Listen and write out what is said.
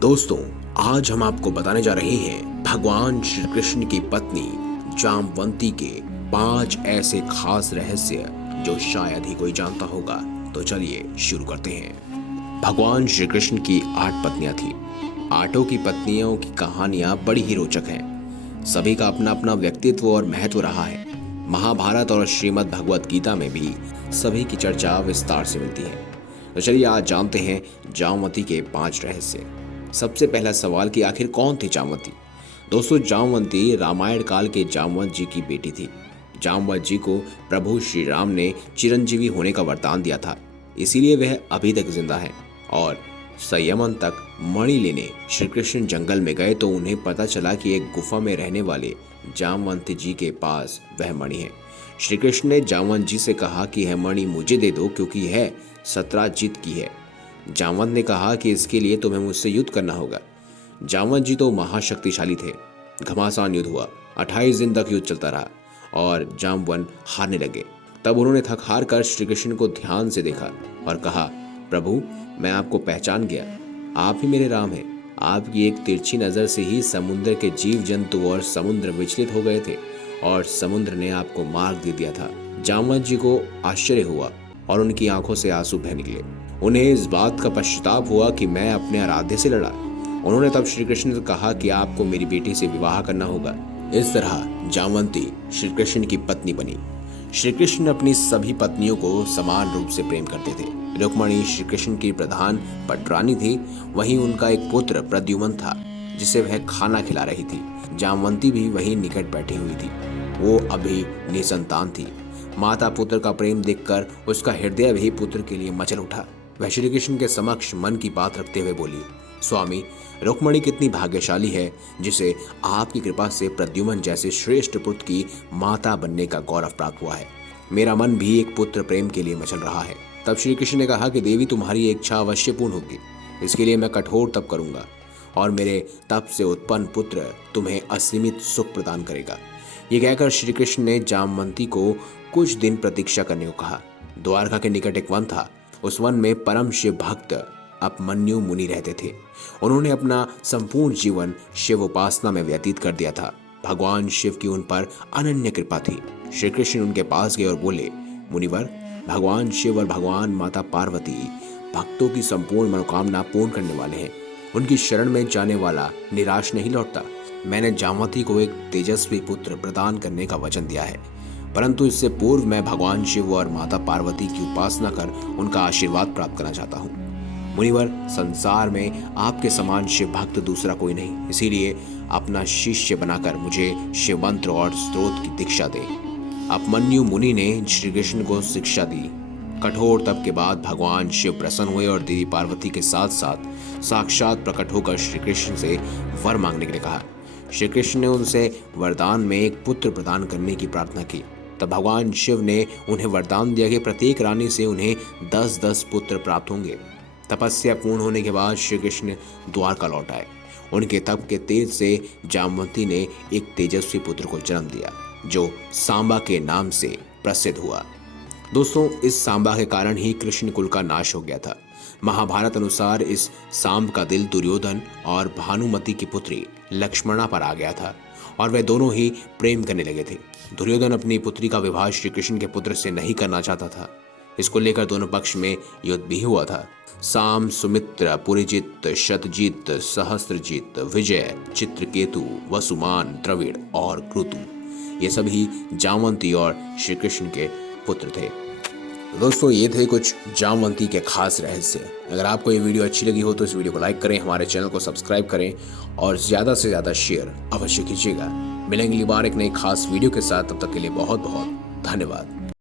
दोस्तों, आज हम आपको बताने जा रहे हैं भगवान श्री कृष्ण की पत्नी जामवंती के 5 ऐसे खास रहस्य जो शायद ही कोई जानता होगा। तो चलिए शुरू करते हैं। भगवान श्री कृष्ण की 8 पत्नियां थी। 8 की पत्नियों की कहानियां बड़ी ही रोचक हैं। सभी का अपना अपना व्यक्तित्व और महत्व रहा है। महाभारत और श्रीमद् भगवत गीता में भी सभी की चर्चा विस्तार से मिलती है। तो चलिए आज जानते हैं जामवंती के 5 रहस्य। सबसे पहला सवाल कि आखिर कौन थी जामवंती। दोस्तों, जामवंती रामायण काल के जामवंत जी की बेटी थी। जामवंत जी को प्रभु श्री राम ने चिरंजीवी होने का वरदान दिया था, इसीलिए वह अभी तक जिंदा है। और संयमन तक मणि लेने श्री कृष्ण जंगल में गए तो उन्हें पता चला कि एक गुफा में रहने वाले जामवंत जी के पास वह मणि है। श्री कृष्ण ने जामवंत जी से कहा कि यह मणि मुझे दे दो, क्योंकि यह सत्राजित की है। जामवंत ने कहा कि इसके लिए तुम्हें मुझसे युद्ध करना होगा। जामवंत जी तो महाशक्तिशाली थे। घमासान युद्ध हुआ। 28 दिन तक युद्ध चलता रहा और जामवंत हारने लगे। तब उन्होंने थक हार कर श्री कृष्ण को ध्यान से देखा और कहा, प्रभु, मैं आपको पहचान गया। आप ही मेरे राम हैं। आपकी एक तिरछी नजर से ही समुद्र के जीव जंतु और समुद्र विचलित हो गए थे और समुद्र ने आपको मार्ग दे दिया था। जामवंत जी को आश्चर्य हुआ और उनकी आंखों से आंसू बह निकले। उन्हें इस बात का पश्चाताप हुआ कि मैं अपने आराध्य से लड़ा। उन्होंने तब श्री कृष्ण से कहा कि आपको मेरी बेटी से विवाह करना होगा। इस तरह जामवंती श्री कृष्ण की पत्नी बनी। श्री कृष्ण अपनी सभी पत्नियों को समान रूप से प्रेम करते थे। रुक्मिणी श्री कृष्ण की प्रधान पटरानी थी। वहीं उनका एक पुत्र प्रद्युम्न था, जिसे वह खाना खिला रही थी। जामवंती भी वहीं निकट बैठी हुई थी। वो अभी निसंतान थी। माता पुत्र का प्रेम देखकर उसका हृदय भी पुत्र के लिए मचल उठा। वह श्री कृष्ण के समक्ष मन की बात रखते हुए बोली, स्वामी, रुक्मिणी कितनी भाग्यशाली है जिसे आपकी कृपा से प्रद्युम्न जैसे श्रेष्ठ पुत्र की माता बनने का गौरव प्राप्त हुआ है। मेरा मन भी एक पुत्र प्रेम के लिए मचल रहा है। तब श्री कृष्ण ने कहा कि देवी, तुम्हारी इच्छा अवश्य पूर्ण होगी। इसके लिए मैं कठोर तप करूंगा और मेरे तप से उत्पन्न पुत्र तुम्हें असीमित सुख प्रदान करेगा। ये कहकर श्री कृष्ण ने जामवंती को कुछ दिन प्रतीक्षा करने को कहा। द्वारका के निकट एक वन था। उस वन में परम शिव भक्त उपमन्यु मुनि रहते थे। उन्होंने अपना संपूर्ण जीवन शिव उपासना में व्यतीत कर दिया था। भगवान शिव की उन पर अनन्य कृपा थी। श्री कृष्ण उनके पास गए और बोले, मुनिवर, भगवान शिव और भगवान माता पार्वती भक्तों की संपूर्ण मनोकामना पूर्ण करने वाले हैं। उनकी शरण में जाने वाला निराश नहीं लौटता। मैंने जामवंती को एक तेजस्वी पुत्र प्रदान करने का वचन दिया है, परंतु इससे पूर्व मैं भगवान शिव और माता पार्वती की उपासना कर उनका आशीर्वाद प्राप्त करना चाहता हूँ। मुनिवर, संसार में आपके समान शिव भक्त दूसरा कोई नहीं, इसीलिए अपना शिष्य बनाकर मुझे शिव मंत्र और स्तोत्र की दीक्षा दे। उपमन्यु मुनि ने श्री कृष्ण को शिक्षा दी। कठोर तप के बाद भगवान शिव प्रसन्न हुए और देवी पार्वती के साथ साथ साक्षात प्रकट होकर श्री कृष्ण से वर मांगने के लिए कहा। श्री कृष्ण ने उनसे वरदान में एक पुत्र प्रदान करने की प्रार्थना की। तब भगवान शिव ने उन्हें वरदान दिया कि प्रत्येक रानी से उन्हें 10-10 पुत्र प्राप्त होंगे। तपस्या पूर्ण होने के बाद श्री कृष्ण द्वारका लौट आए। उनके तप के तेज से जामवंती ने एक तेजस्वी पुत्र को जन्म दिया, जो सांबा के नाम से प्रसिद्ध हुआ। दोस्तों, इस सांबा के कारण ही कृष्ण कुल का नाश हो गया था। महाभारत अनुसार इस सांब का दिल दुर्योधन और भानुमति की पुत्री लक्ष्मणा पर आ गया था और वे दोनों ही प्रेम करने लगे थे। दुर्योधन अपनी पुत्री का विवाह श्री कृष्ण के पुत्र से नहीं करना चाहता था। इसको लेकर दोनों पक्ष में युद्ध भी हुआ था। साम, सुमित्रा, पुरीजित, शतजीत, सहस्त्रजीत, विजय, चित्रकेतु, वसुमान, द्रविड़ और कृतु, ये सभी जामवंती और श्री कृष्ण के पुत्र थे। दोस्तों, ये थे कुछ जामवंती के खास रहस्य। अगर आपको ये वीडियो अच्छी लगी हो तो इस वीडियो को लाइक करें, हमारे चैनल को सब्सक्राइब करें और ज़्यादा से ज़्यादा शेयर अवश्य कीजिएगा। मिलेंगे बार एक नई खास वीडियो के साथ। तब तक के लिए बहुत बहुत धन्यवाद।